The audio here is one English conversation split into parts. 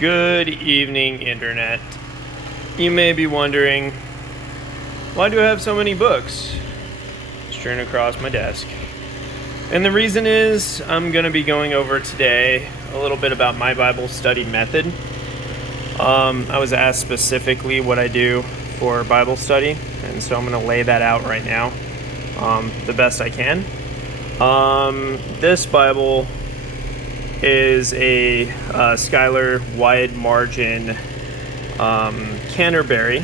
Good evening, Internet. You may be wondering, why do I have so many books strewn across my desk? And the reason is, I'm going to be going over today a little bit about my Bible study method. I was asked specifically what I do for Bible study, and so I'm going to lay that out right now the best I can. This Bible is a Schuyler wide margin Canterbury,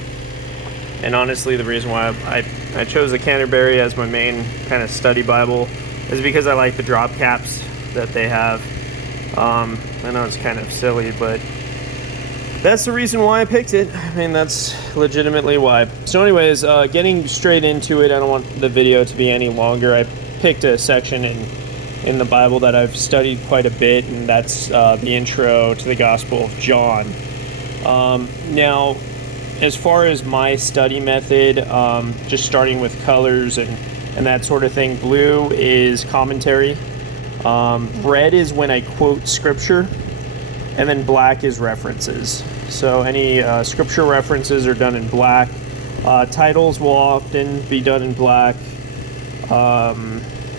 and honestly the reason why I chose the Canterbury as my main kind of study Bible is because I like the drop caps that they have. I know it's kind of silly, but that's the reason why I picked it. I mean, that's legitimately why. So anyways, getting straight into it, I don't want the video to be any longer. I picked a section in the Bible that I've studied quite a bit, and that's the intro to the Gospel of John. Now, as far as my study method, just starting with colors and that sort of thing, blue is commentary, red is when I quote scripture, and then black is references. So any scripture references are done in black. Titles will often be done in black.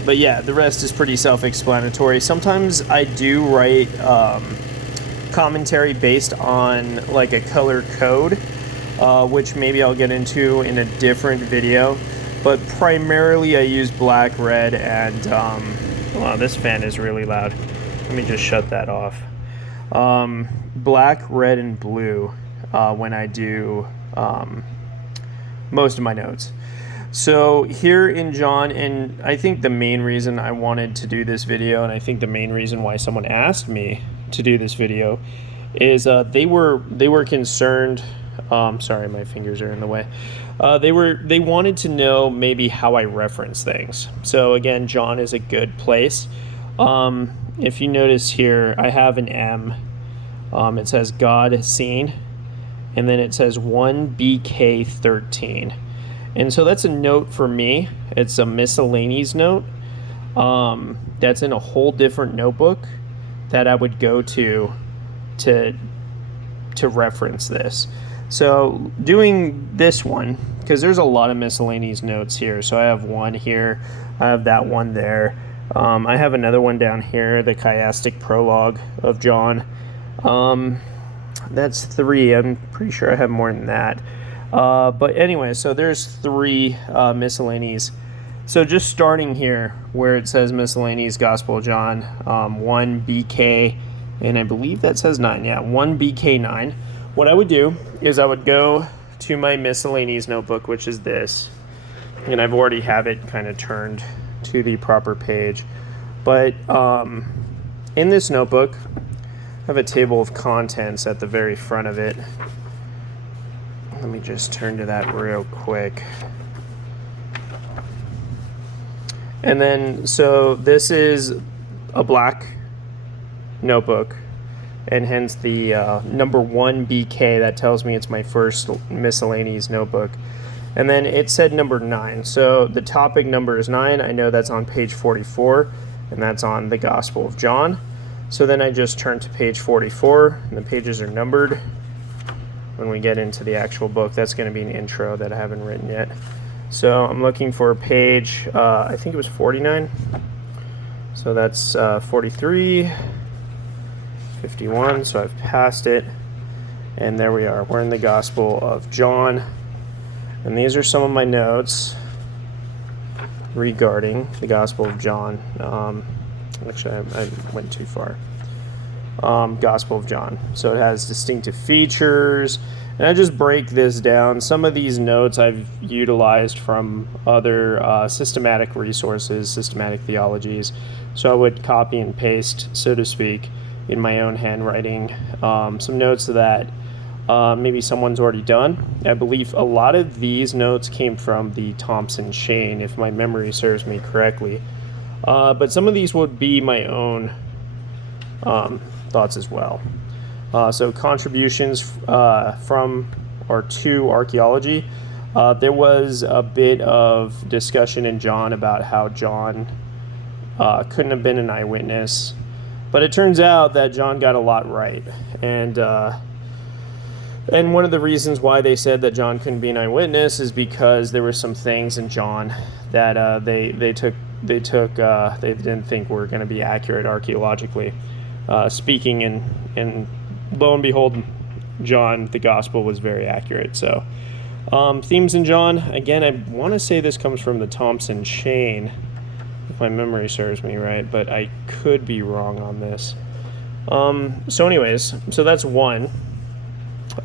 But yeah, the rest is pretty self-explanatory. Sometimes I do write commentary based on like a color code, which maybe I'll get into in a different video. But primarily I use black, red, and wow, this fan is really loud. Let me just shut that off. Black, red, and blue when I do most of my notes. So here in John, and I think the main reason I wanted to do this video, and I think the main reason why someone asked me to do this video, is they were concerned. Sorry, my fingers are in the way. They wanted to know maybe how I reference things. So again, John is a good place. If you notice here, I have an M. It says God seen, and then it says 1BK13. And so that's a note for me. It's a miscellaneous note. That's in a whole different notebook that I would go to reference this. So doing this one, because there's a lot of miscellaneous notes here. So I have one here, I have that one there. I have another one down here, the chiastic prologue of John. That's 3. I'm pretty sure I have more than that. But anyway, so there's 3 miscellanies. So just starting here where it says miscellaneous Gospel of John, 1BK, and I believe that says 9. Yeah, 1BK9. What I would do is I would go to my miscellaneous notebook, which is this, and I've already have it kind of turned to the proper page. But in this notebook, I have a table of contents at the very front of it. Let me just turn to that real quick. And then, so this is a black notebook, and hence the number 1BK, that tells me it's my first miscellaneous notebook. And then it said number 9. So the topic number is 9. I know that's on page 44, and that's on the Gospel of John. So then I just turn to page 44, and the pages are numbered. When we get into the actual book, that's going to be an intro that I haven't written yet. So I'm looking for page, I think it was 49. So that's 43, 51, so I've passed it. And there we are. We're in the Gospel of John. And these are some of my notes regarding the Gospel of John. Actually, I went too far. Gospel of John. So it has distinctive features, and I just break this down. Some of these notes I've utilized from other systematic resources, systematic theologies. So I would copy and paste, so to speak, in my own handwriting, some notes that maybe someone's already done. I believe a lot of these notes came from the Thompson chain, if my memory serves me correctly. But some of these would be my own thoughts as well. So contributions from or to archaeology. There was a bit of discussion in John about how John couldn't have been an eyewitness, But it turns out that John got a lot right, and one of the reasons why they said that John couldn't be an eyewitness is because there were some things in John that they didn't think were going to be accurate archaeologically speaking, and lo and behold, John, the gospel, was very accurate. So themes in John, again, I want to say this comes from the Thompson chain, if my memory serves me right, but I could be wrong on this. So anyways, so that's one.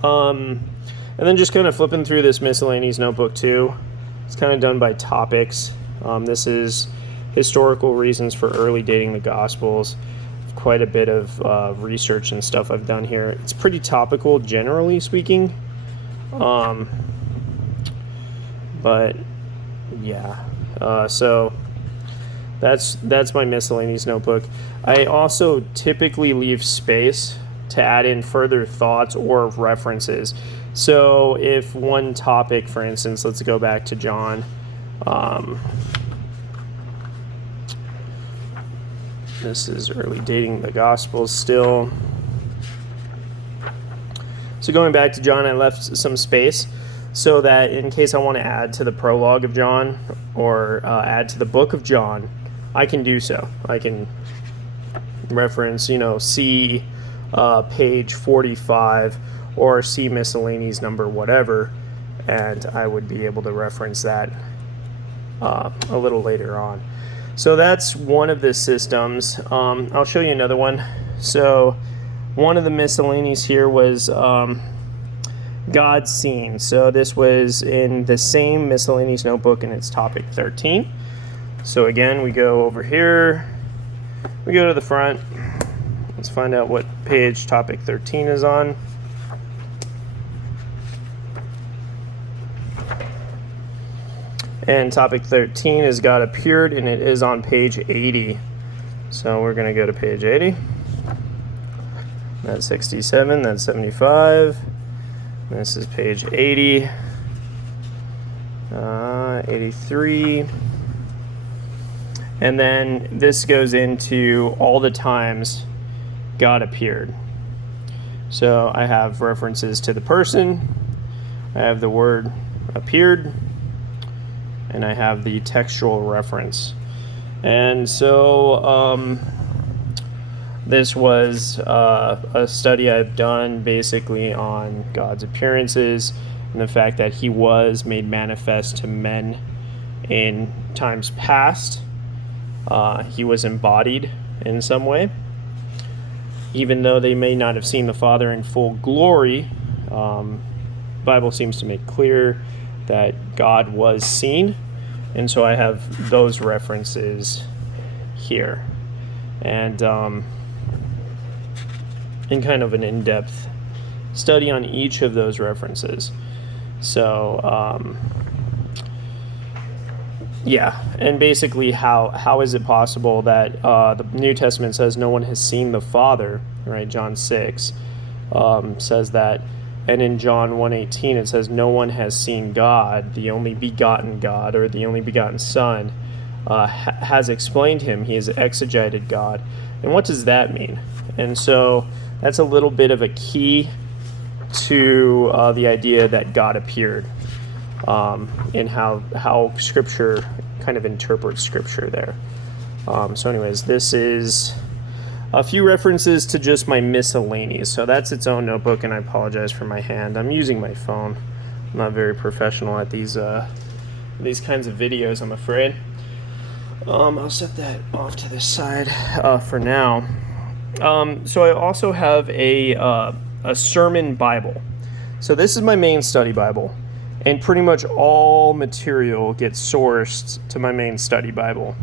And then just kind of flipping through this miscellaneous notebook too. It's kind of done by topics. This is historical reasons for early dating the Gospels. Quite a bit of research and stuff I've done here. It's pretty topical, generally speaking. But yeah, so that's my miscellaneous notebook. I also typically leave space to add in further thoughts or references. So if one topic, for instance, let's go back to John. This is early dating the Gospels still. So going back to John, I left some space so that in case I want to add to the prologue of John or add to the book of John, I can do so. I can reference, see page 45 or see miscellaneous number whatever, and I would be able to reference that a little later on. So that's one of the systems. I'll show you another one. So one of the miscellaneous here was God's seen. So this was in the same miscellaneous notebook, and it's topic 13. So again, we go over here, we go to the front. Let's find out what page topic 13 is on. And topic 13 is God appeared, and it is on page 80. So we're going to go to page 80. That's 67, that's 75. This is page 80. 83. And then this goes into all the times God appeared. So I have references to the person, I have the word appeared, and I have the textual reference. And so this was a study I've done basically on God's appearances and the fact that he was made manifest to men in times past. He was embodied in some way. Even though they may not have seen the Father in full glory, the Bible seems to make clear that God was seen. And so I have those references here. And in kind of an in-depth study on each of those references. So, yeah, and basically how is it possible that the New Testament says no one has seen the Father, right? John 6 says that, and in John 1:18 it says no one has seen God, the only begotten God, or the only begotten Son, has explained him. He has exegeted God. And what does that mean? And so that's a little bit of a key to the idea that God appeared. In how Scripture kind of interprets Scripture there. So anyways, this is a few references to just my miscellaneous. So that's its own notebook, and I apologize for my hand. I'm using my phone. I'm not very professional at these kinds of videos, I'm afraid. I'll set that off to the side for now. So I also have a sermon Bible. So this is my main study Bible. And pretty much all material gets sourced to my main study Bible.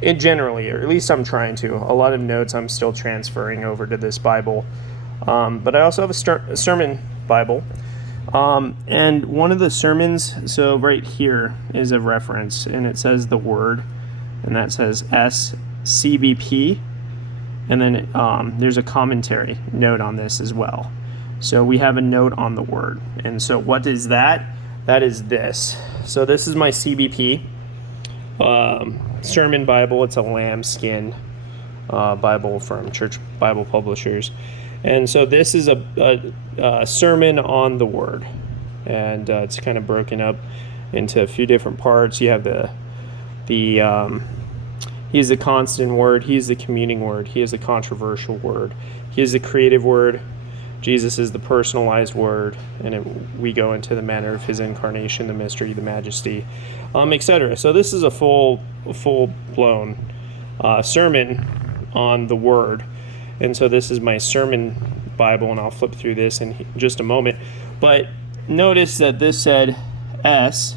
It generally, or at least I'm trying to. A lot of notes I'm still transferring over to this Bible. But I also have a sermon Bible. And one of the sermons, so right here is a reference, and it says the word, and that says SCBP. And then there's a commentary note on this as well. So we have a note on the word. And so what is that? That is this. So this is my CBP sermon Bible. It's a lambskin Bible from Church Bible Publishers. And so this is a sermon on the Word. And it's kind of broken up into a few different parts. You have He is the constant Word. He is the communing Word. He is the controversial Word. He is the creative Word. Jesus is the personalized Word. And we go into the manner of His incarnation, the mystery, the majesty, etc. So this is a full-blown sermon on the Word. And so this is my sermon Bible, and I'll flip through this in just a moment. But notice that this said S,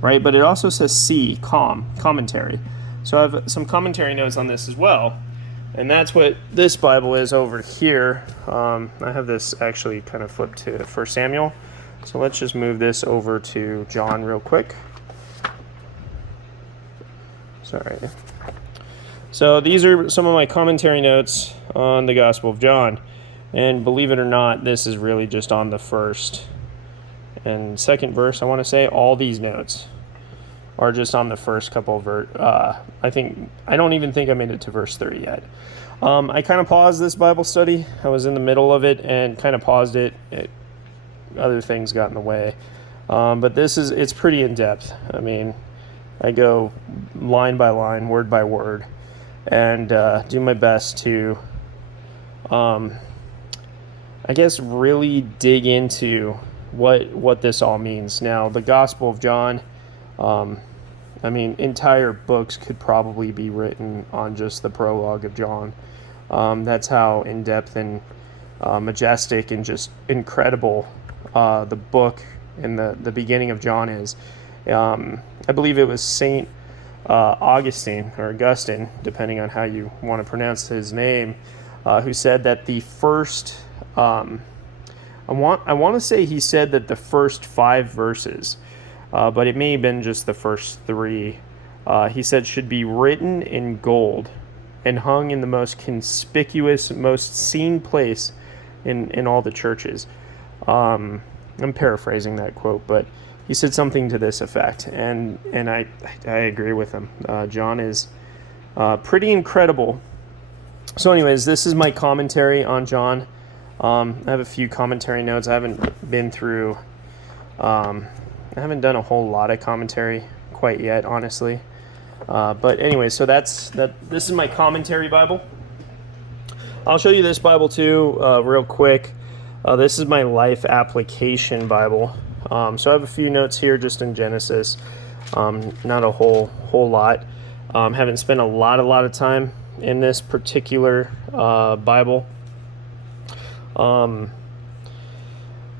right? But it also says C, commentary. So I have some commentary notes on this as well. And that's what this Bible is over here. I have this actually kind of flipped to 1 Samuel. So let's just move this over to John real quick. Sorry. So these are some of my commentary notes on the Gospel of John. And believe it or not, this is really just on the first and second verse, I want to say. All these notes are just on the first couple of I don't even think I made it to verse 3 yet. I kind of paused this Bible study. I was in the middle of it and kind of paused it. Other things got in the way. But it's pretty in-depth. I mean, I go line by line, word by word, and do my best to, I guess, really dig into what this all means. Now, the Gospel of John, I mean, entire books could probably be written on just the prologue of John. That's how in-depth and majestic and just incredible the book and the beginning of John is. I believe it was Saint Augustine, or Augustine, depending on how you want to pronounce his name, who said that the first, I want to say he said that the first 5 verses, but it may have been just the first 3, he said should be written in gold and hung in the most conspicuous, most seen place in all the churches. I'm paraphrasing that quote, but he said something to this effect, and I agree with him. John is pretty incredible. So anyways, this is my commentary on John. I have a few commentary notes. I haven't been through, I haven't done a whole lot of commentary quite yet, honestly. But anyway, so this is my commentary Bible. I'll show you this Bible too, real quick. This is my life application Bible. So I have a few notes here just in Genesis, not a whole lot. Haven't spent a lot of time in this particular Bible.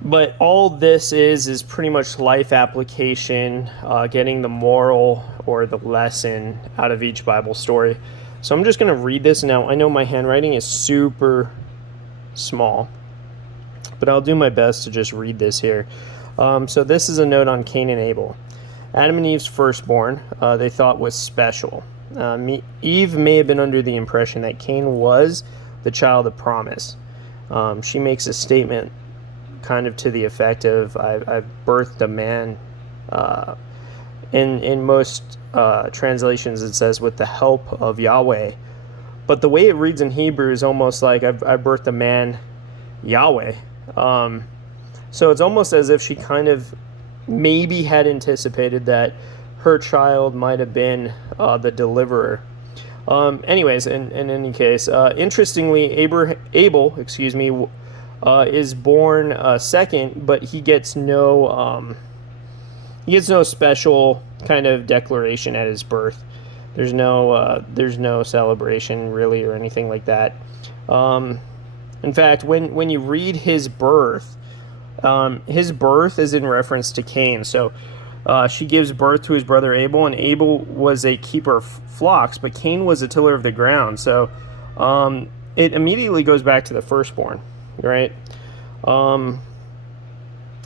But all this is pretty much life application, getting the moral or the lesson out of each Bible story. So I'm just going to read this now. I know my handwriting is super small, but I'll do my best to just read this here. So this is a note on Cain and Abel. Adam and Eve's firstborn, they thought was special. Eve may have been under the impression that Cain was the child of promise. She makes a statement kind of to the effect of, I've birthed a man. In most translations it says with the help of Yahweh. But the way it reads in Hebrew is almost like I've birthed a man, Yahweh. So it's almost as if she kind of maybe had anticipated that her child might have been the deliverer. Anyways, in any case, interestingly, Abel, is born second, but he gets no special kind of declaration at his birth. There's no celebration really or anything like that. In fact, when you read his birth is in reference to Cain. So she gives birth to his brother Abel, and Abel was a keeper of flocks, but Cain was a tiller of the ground. So it immediately goes back to the firstborn, right?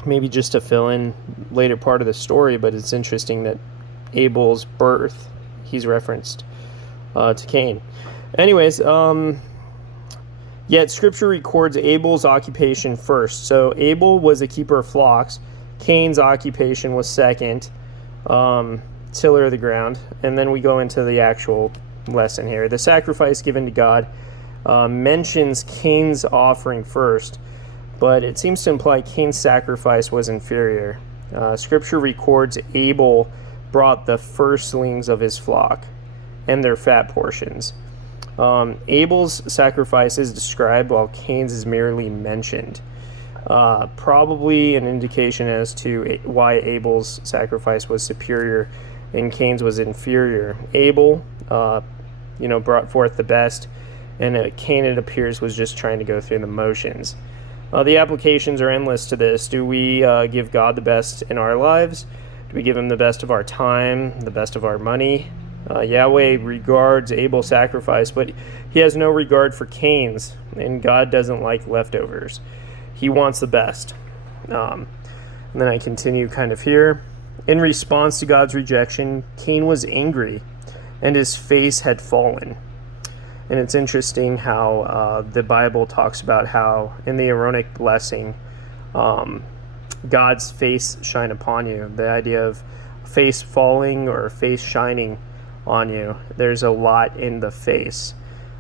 Maybe just to fill in later part of the story, but it's interesting that Abel's birth, he's referenced to Cain. Anyways, yet Scripture records Abel's occupation first. So Abel was a keeper of flocks. Cain's occupation was second, tiller of the ground. And then we go into the actual lesson here. The sacrifice given to God mentions Cain's offering first, but it seems to imply Cain's sacrifice was inferior. Scripture records Abel brought the firstlings of his flock and their fat portions. Abel's sacrifice is described while Cain's is merely mentioned. Probably an indication as to why Abel's sacrifice was superior and Cain's was inferior. Abel, brought forth the best, and Cain, it appears, was just trying to go through the motions. The applications are endless to this. Do we give God the best in our lives? Do we give him the best of our time, the best of our money? Yahweh regards Abel's sacrifice, but he has no regard for Cain's, and God doesn't like leftovers. He wants the best. And then I continue kind of here. In response to God's rejection, Cain was angry, and his face had fallen. And it's interesting how the Bible talks about how in the Aaronic blessing, God's face shine upon you. The idea of face falling or face shining on you. There's a lot in the face.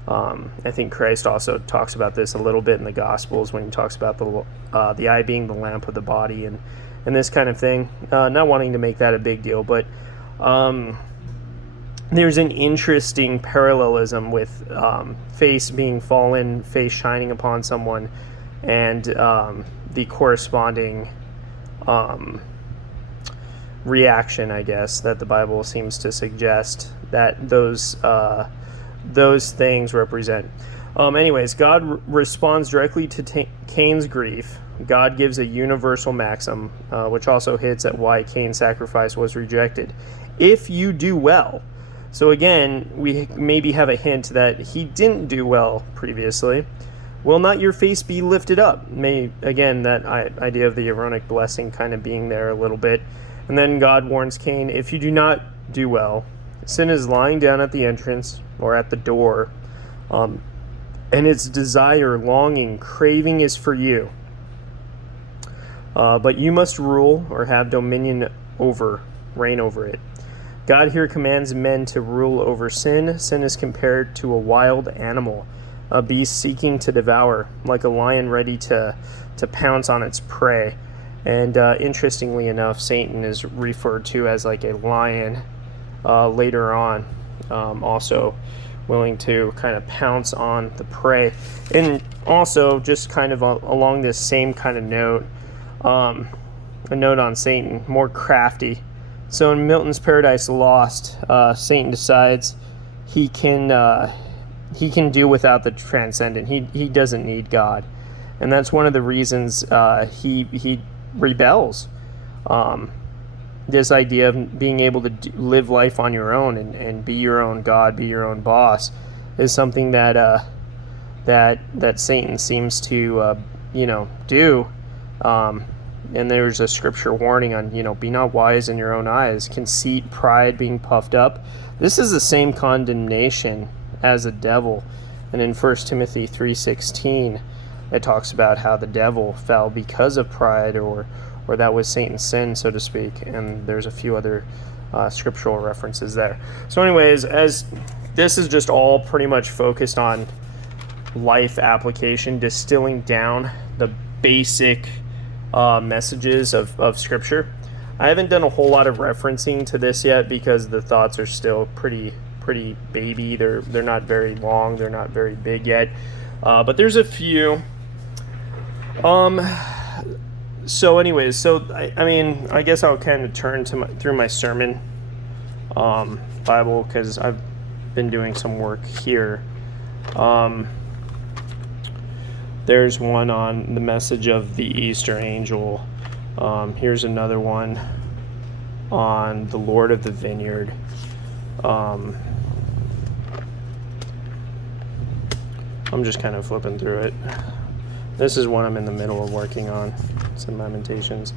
I think Christ also talks about this a little bit in the Gospels when he talks about the eye being the lamp of the body and this kind of thing. Not wanting to make that a big deal, but there's an interesting parallelism with face being fallen, face shining upon someone, and the corresponding reaction, I guess, that the Bible seems to suggest that those things represent. Anyways, God responds directly to Cain's grief. God gives a universal maxim, which also hits at why Cain's sacrifice was rejected. If you do well. So again, we maybe have a hint that he didn't do well previously. Will not your face be lifted up? Again, that idea of the Aaronic blessing kind of being there a little bit. And then God warns Cain, if you do not do well, sin is lying down at the entrance or at the door, and its desire, longing, craving is for you. But you must rule or have dominion reign over it. God here commands men to rule over sin. Sin is compared to a wild animal, a beast seeking to devour, like a lion ready to pounce on its prey. And interestingly enough, Satan is referred to as like a lion later on, also willing to kind of pounce on the prey. And also, just kind of along this same kind of note, a note on Satan, more crafty. So in Milton's Paradise Lost, Satan decides he can do without the transcendent. He doesn't need God, and that's one of the reasons he rebels. This idea of being able to live life on your own and be your own God, be your own boss, is something that Satan seems to do. And there's a scripture warning on, be not wise in your own eyes. Conceit, pride, being puffed up. This is the same condemnation as the devil. And in 1 Timothy 3:16, it talks about how the devil fell because of pride, or that was Satan's sin, so to speak. And there's a few other scriptural references there. So anyways, as this is just all pretty much focused on life application, distilling down the basic messages of Scripture. I haven't done a whole lot of referencing to this yet because the thoughts are still pretty baby. They're not very long. They're not very big yet. But there's a few. So anyways, I guess I'll kind of turn through my sermon Bible, because I've been doing some work here. There's one on the message of the Easter angel. Here's another one on the Lord of the Vineyard. I'm just kind of flipping through it. This is one I'm in the middle of working on. Some Lamentations.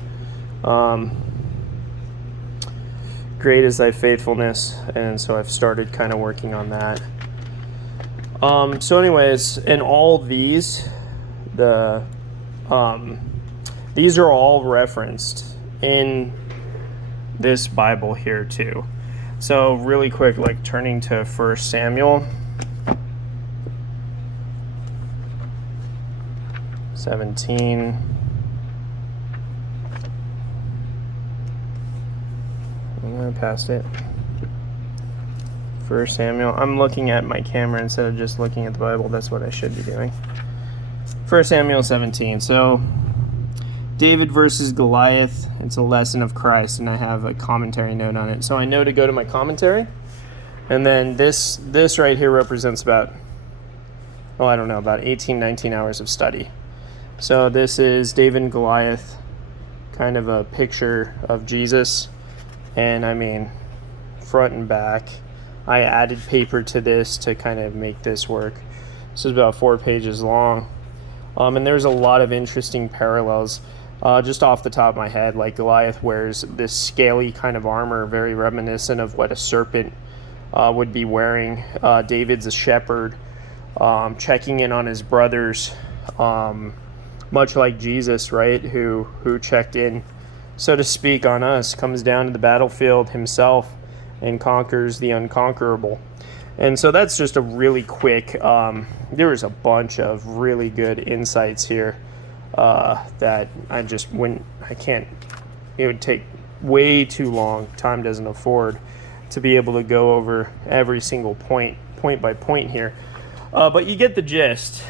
Great is thy faithfulness, and so I've started kind of working on that. So anyways, in all these, these are all referenced in this Bible here too. So really quick, like turning to 1 Samuel 17. I passed it. 1 Samuel. I'm looking at my camera instead of just looking at the Bible. That's what I should be doing. 1 Samuel 17. So David versus Goliath. It's a lesson of Christ, and I have a commentary note on it. So I know to go to my commentary. And then this right here represents about, about 18, 19 hours of study. So this is David and Goliath, kind of a picture of Jesus. And I mean, front and back. I added paper to this to kind of make this work. This is about 4 pages long. And there's a lot of interesting parallels. Just off the top of my head, like Goliath wears this scaly kind of armor, very reminiscent of what a serpent would be wearing. David's a shepherd, checking in on his brothers, much like Jesus, right, who checked in, so to speak, on us, comes down to the battlefield himself and conquers the unconquerable. And so that's just a really quick, there was a bunch of really good insights here that it would take way too long. Time doesn't afford to be able to go over every single point by point here. But you get the gist.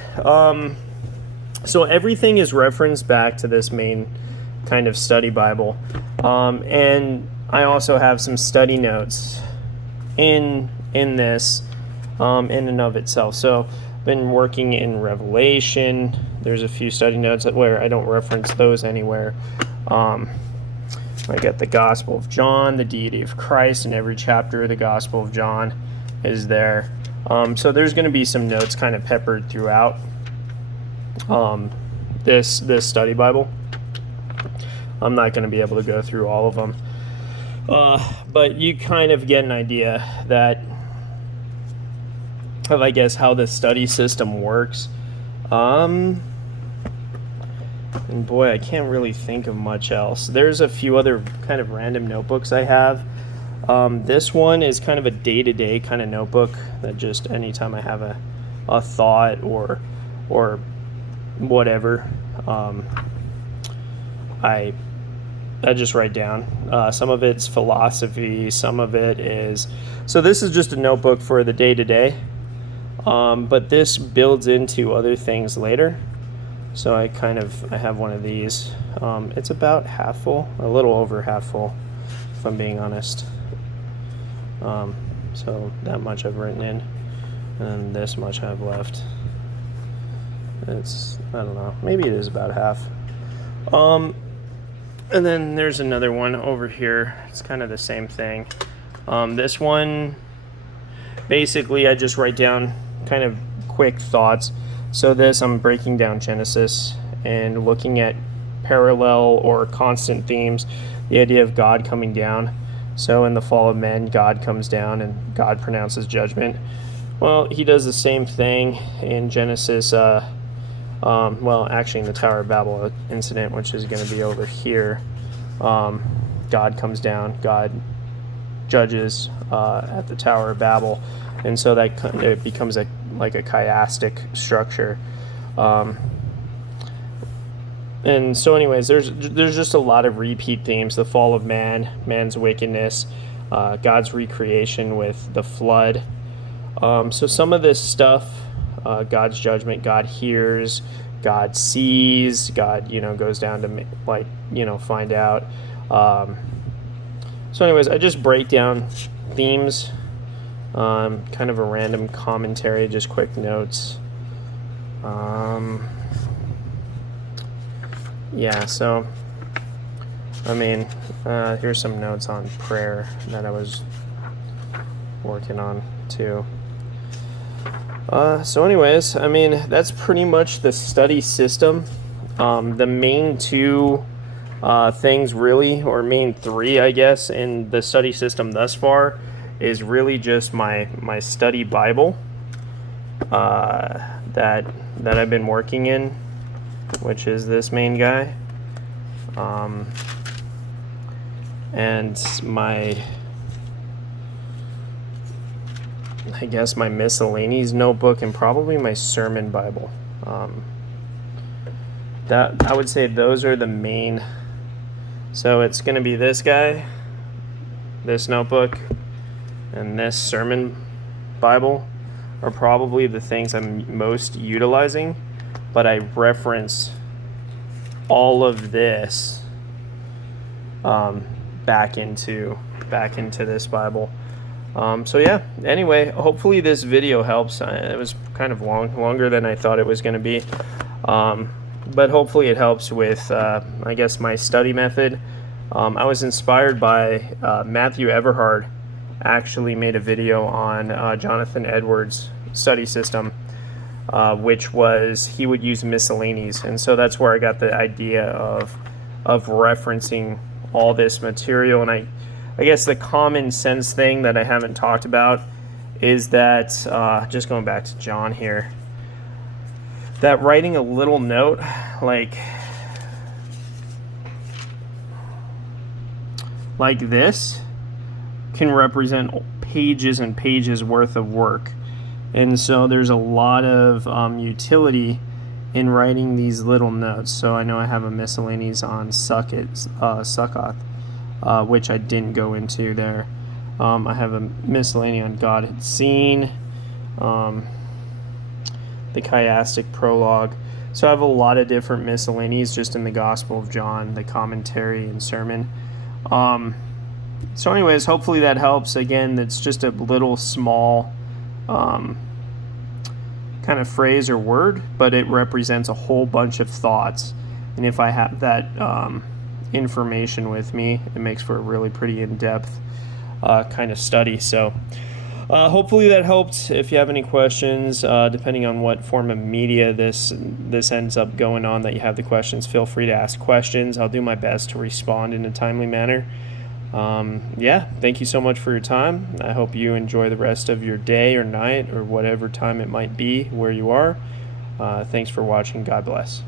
So everything is referenced back to this main kind of study Bible. And I also have some study notes in this in and of itself. So I've been working in Revelation. There's a few study notes where I don't reference those anywhere. I got the Gospel of John, the deity of Christ, in every chapter of the Gospel of John is there. So there's going to be some notes kind of peppered throughout this study Bible. I'm not going to be able to go through all of them. But you kind of get an idea of, I guess, how the study system works. And boy, I can't really think of much else. There's a few other kind of random notebooks I have. This one is kind of a day-to-day kind of notebook that just anytime I have a thought or whatever, I just write down. Some of it's philosophy, some of it is... So this is just a notebook for the day-to-day, but this builds into other things later. So I have one of these. It's about half full, a little over half full, if I'm being honest. So that much I've written in, and this much I've left. I don't know, maybe it is about half. And then there's another one over here. It's kind of the same thing. This one, basically I just write down kind of quick thoughts. So this, I'm breaking down Genesis and looking at parallel or constant themes, the idea of God coming down. So in the fall of men, God comes down and God pronounces judgment. Well, he does the same thing in Genesis, actually in the Tower of Babel incident, which is going to be over here. God comes down, God judges at the Tower of Babel, and so it becomes like a chiastic structure. And so anyways, there's just a lot of repeat themes: the fall of man, man's wickedness, God's recreation with the flood. So some of this stuff, God's judgment, God hears, God sees, God, goes down to find out. So anyways, I just break down themes, kind of a random commentary, just quick notes. So here's some notes on prayer that I was working on too. So anyways, that's pretty much the study system. The main two things really, or main three, I guess, in the study system thus far is really just my study Bible that I've been working in, which is this main guy, and I guess my miscellaneous notebook, and probably my sermon Bible. That I would say those are the main. So it's going to be this guy, this notebook, and this sermon Bible are probably the things I'm most utilizing, but I reference all of this back into this Bible. So yeah, anyway, hopefully this video helps. It was kind of longer than I thought it was going to be, but hopefully it helps with I guess my study method. I was inspired by Matthew Everhard. Actually made a video on Jonathan Edwards' study system, which was he would use miscellanies, and so that's where I got the idea of referencing all this material. And I guess the common sense thing that I haven't talked about is that just going back to John here, that writing a little note like this can represent pages and pages worth of work. And so there's a lot of utility in writing these little notes. So I know I have a miscellaneous on Sukkoth, which I didn't go into there. I have a miscellany on God Had Seen, the chiastic prologue. So I have a lot of different miscellanies just in the Gospel of John, the commentary and sermon. So anyways, hopefully that helps. Again, it's just a little small kind of phrase or word, but it represents a whole bunch of thoughts. And if I have that information with me, it makes for a really pretty in-depth kind of study. So hopefully that helped. If you have any questions, depending on what form of media this ends up going on that you have the questions, feel free to ask questions. I'll do my best to respond in a timely manner. Yeah, thank you so much for your time. I hope you enjoy the rest of your day or night or whatever time it might be where you are. Thanks for watching. God bless.